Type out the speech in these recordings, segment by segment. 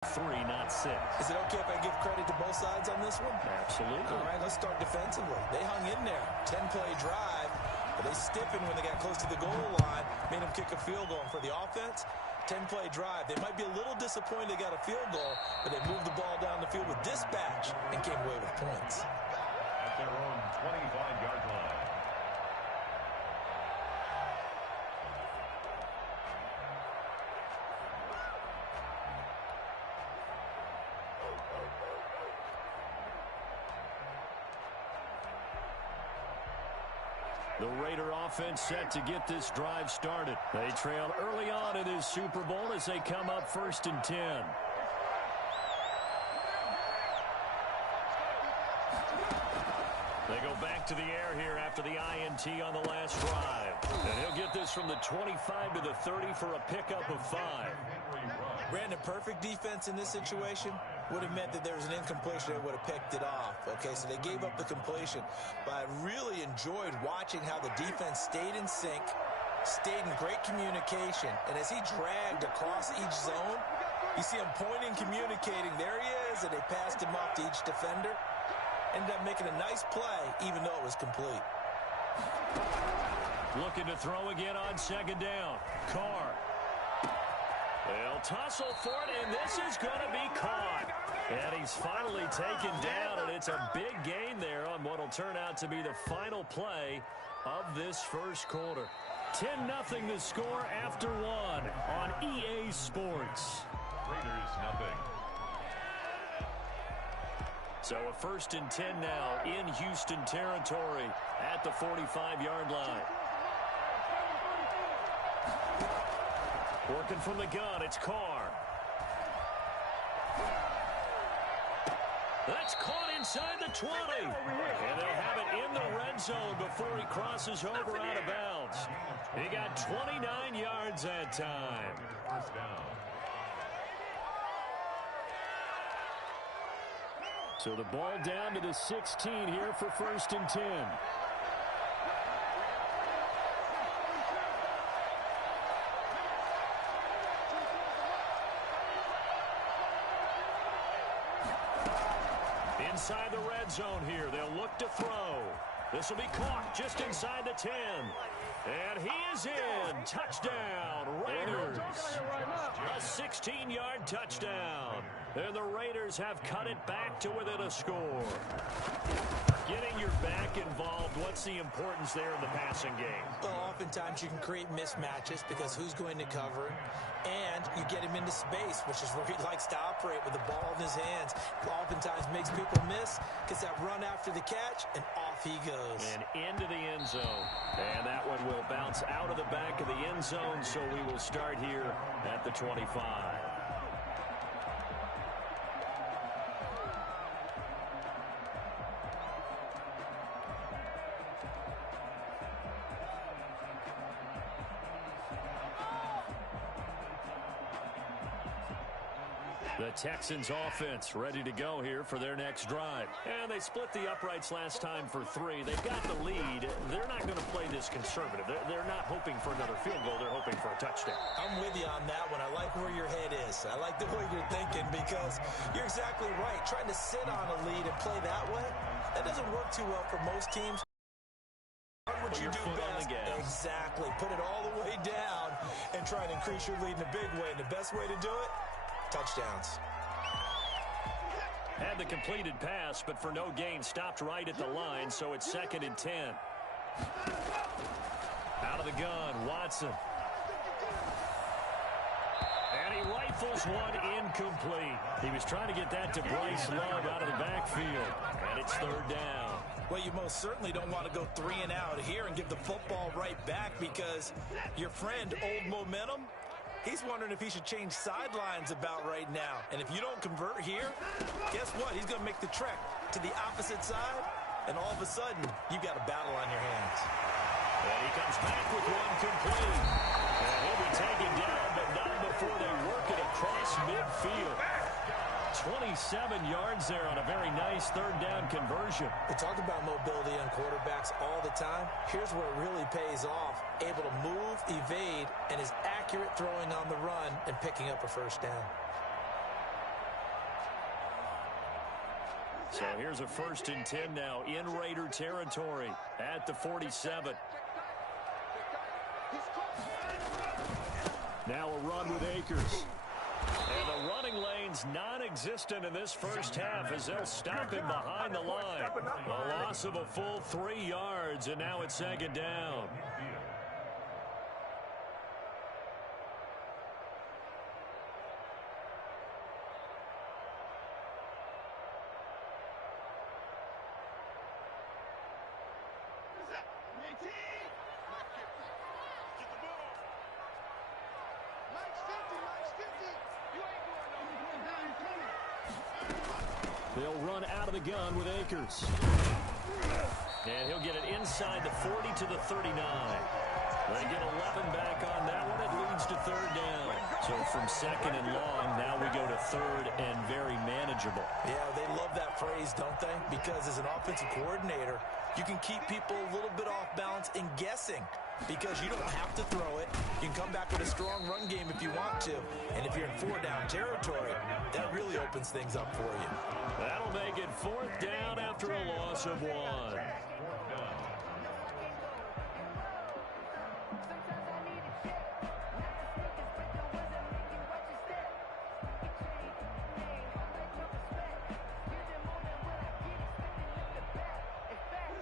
3, not 6. Is it okay if I give credit to both sides on this one? Absolutely. All right, let's start defensively. They hung in there. 10-play drive, but they stiffened when they got close to the goal line, made them kick a field goal. And for the offense, 10-play drive. They might be a little disappointed they got a field goal, but they moved the ball down the field with dispatch and came away with points. At their own 25-yard line. The Raider offense set to get this drive started. They trail early on in this Super Bowl as they come up 1st and 10. They go back to the air here after the INT on the last drive. And he'll get this from the 25 to the 30 for a pickup of 5. Brandon, perfect defense in this situation would have meant that there was an incompletion. They would have picked it off. Okay, so they gave up the completion. But I really enjoyed watching how the defense stayed in sync, stayed in great communication. And as he dragged across each zone, you see him pointing, communicating. There he is, and they passed him off to each defender. Ended up making a nice play, even though it was complete. Looking to throw again on 2nd down. Carr. They'll tussle for it, and this is going to be caught. And he's finally taken down, and it's a big gain there on what will turn out to be the final play of this first quarter. 10-0 the score after 1 on EA Sports. Raiders nothing. So a 1st and 10 now in Houston territory at the 45-yard line. Working from the gun, it's Carr. That's caught inside the 20. And they'll have it in the red zone before he crosses over out of bounds. He got 29 yards that time. First down. So the ball down to the 16 here for 1st and 10. Inside the red zone here. They'll look to throw. This will be caught just inside the 10. And he is in. Touchdown, Raiders. A 16-yard touchdown. And the Raiders have cut it back to within a score. Getting your back involved, what's the importance there in the passing game? Well, oftentimes you can create mismatches because who's going to cover him, and you get him into space, which is where he likes to operate with the ball in his hands. Oftentimes makes people miss, gets that run after the catch, and off he goes. And into the end zone. And that one will bounce out of the back of the end zone, so we will start here at the 25. The Texans offense ready to go here for their next drive. And they split the uprights last time for 3. They've got the lead. They're not going to play this conservative. They're not hoping for another field goal. They're hoping for a touchdown. I'm with you on that one. I like where your head is. I like the way you're thinking because you're exactly right. Trying to sit on a lead and play that way, that doesn't work too well for most teams. What you do best. Exactly. Put it all the way down and try and increase your lead in a big way. And the best way to do it, touchdowns. Had the completed pass, but for no gain, stopped right at the line, so it's 2nd and 10. Out of the gun, Watson. And he rifles one incomplete. He was trying to get that to Bryce Love out of the backfield, and it's 3rd down. Well, you most certainly don't want to go 3 and out here and give the football right back because your friend, Old Momentum, he's wondering if he should change sidelines about right now. And if you don't convert here, guess what? He's going to make the trek to the opposite side, and all of a sudden, you got a battle on your hands. And he comes back with one complete. And he'll be taken down, but not before they work it across midfield. 27 yards there on a very nice 3rd down conversion. We talk about mobility on quarterbacks all the time. Here's where it really pays off. Able to move, evade, and is accurate throwing on the run and picking up a 1st down. So here's a 1st and 10 now in Raider territory at the 47. Now a run with Akers. And the running lane's non-existent in this first half as they'll stop him behind the line. A loss of a full 3 yards, and now it's 2nd down. They'll run out of the gun with Akers. And he'll get it inside the 40 to the 39. They get 11 back on that one. It leads to 3rd down. So from 2nd and long, now we go to 3rd and very manageable. Yeah, they love that phrase, don't they? Because as an offensive coordinator, you can keep people a little bit off balance and guessing because you don't have to throw it. You can come back with a strong run game if you want to. And if you're in 4-down territory, that really opens things up for you. That'll make it 4th down after a loss of 1.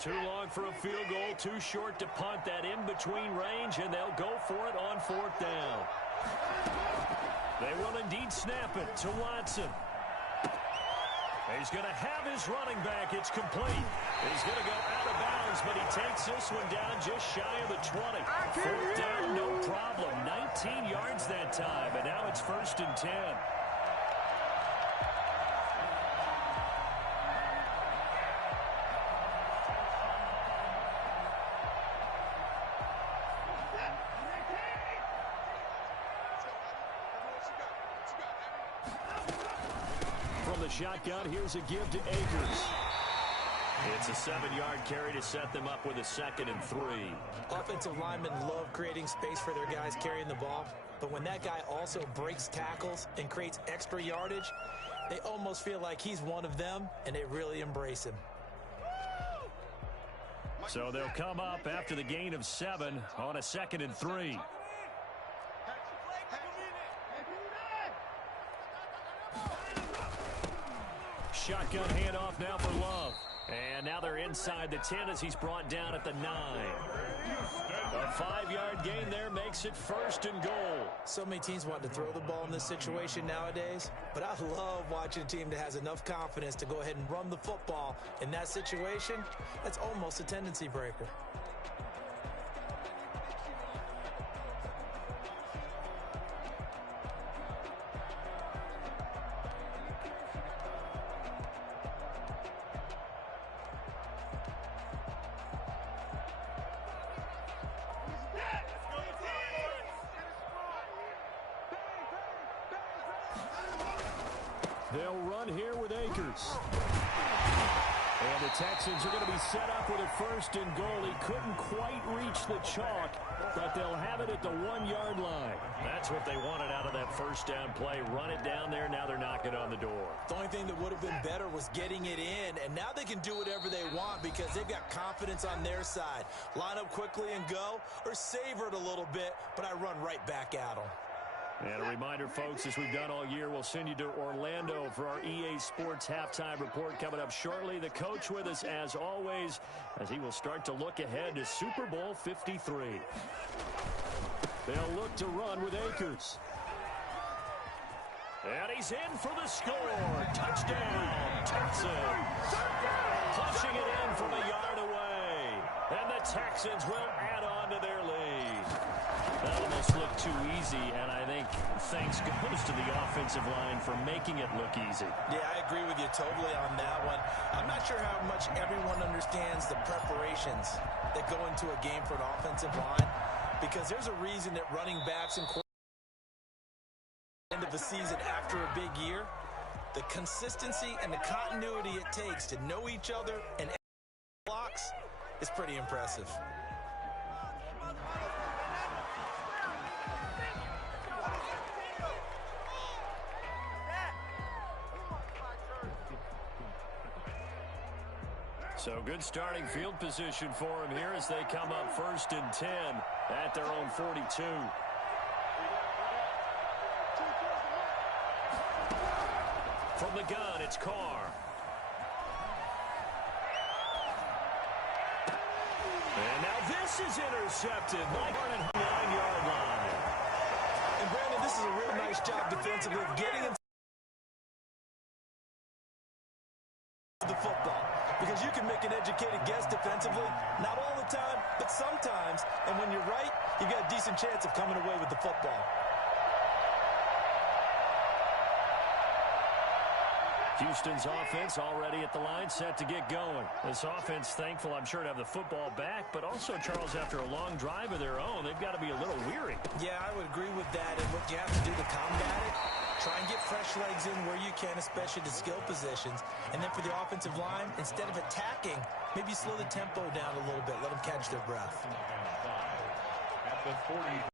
Too long for a field goal, too short to punt. That in-between range, and they'll go for it on 4th down. They will indeed snap it to Watson. He's going to have his running back. It's complete. He's going to go out of bounds, but he takes this one down just shy of the 20. 4th down, no problem. 19 yards that time, and now it's 1st and 10. Shotgun, here's a give to Akers. It's a 7-yard carry to set them up with a 2nd and 3. Offensive linemen love creating space for their guys carrying the ball, but when that guy also breaks tackles and creates extra yardage, they almost feel like he's one of them, and they really embrace him. So they'll come up after the gain of 7 on a 2nd and 3. Shotgun handoff now for Love. And now they're inside the 10 as he's brought down at the 9. A 5-yard gain there makes it 1st and goal. So many teams want to throw the ball in this situation nowadays, but I love watching a team that has enough confidence to go ahead and run the football. In that situation, that's almost a tendency breaker. They'll run here with Akers. And the Texans are going to be set up with a 1st and goal. He couldn't quite reach the chalk, but they'll have it at the 1-yard line. That's what they wanted out of that 1st down play. Run it down there. Now they're knocking on the door. The only thing that would have been better was getting it in, and now they can do whatever they want because they've got confidence on their side. Line up quickly and go, or savor it a little bit, but I run right back at them. And a reminder, folks, as we've done all year, we'll send you to Orlando for our EA Sports halftime report coming up shortly. The coach with us, as always, as he will start to look ahead to Super Bowl 53. They'll look to run with Akers. And he's in for the score. Touchdown, Texans. Pushing it in from a yard away. And the Texans will add on to their lead. That almost looked too easy, and I think thanks goes to the offensive line for making it look easy. Yeah, I agree with you totally on that one. I'm not sure how much everyone understands the preparations that go into a game for an offensive line, because there's a reason that running backs and end of the season after a big year, the consistency and the continuity it takes to know each other and blocks is pretty impressive. So good starting field position for him here as they come up 1st and 10 at their own 42. From the gun, it's Carr. And now this is intercepted by Garden 9-yard line. And Brandon, this is a real nice job defensively of getting into the football. Because you can make an educated guess defensively, not all the time, but sometimes. And when you're right, you've got a decent chance of coming away with the football. Houston's offense already at the line, set to get going. This offense, thankful, I'm sure, to have the football back, but also, Charles, after a long drive of their own, they've got to be a little weary. Yeah, I would agree with that. And what you have to do to combat it, try and get fresh legs in where you can, especially the skill positions. And then for the offensive line, instead of attacking, maybe slow the tempo down a little bit. Let them catch their breath. At the 43.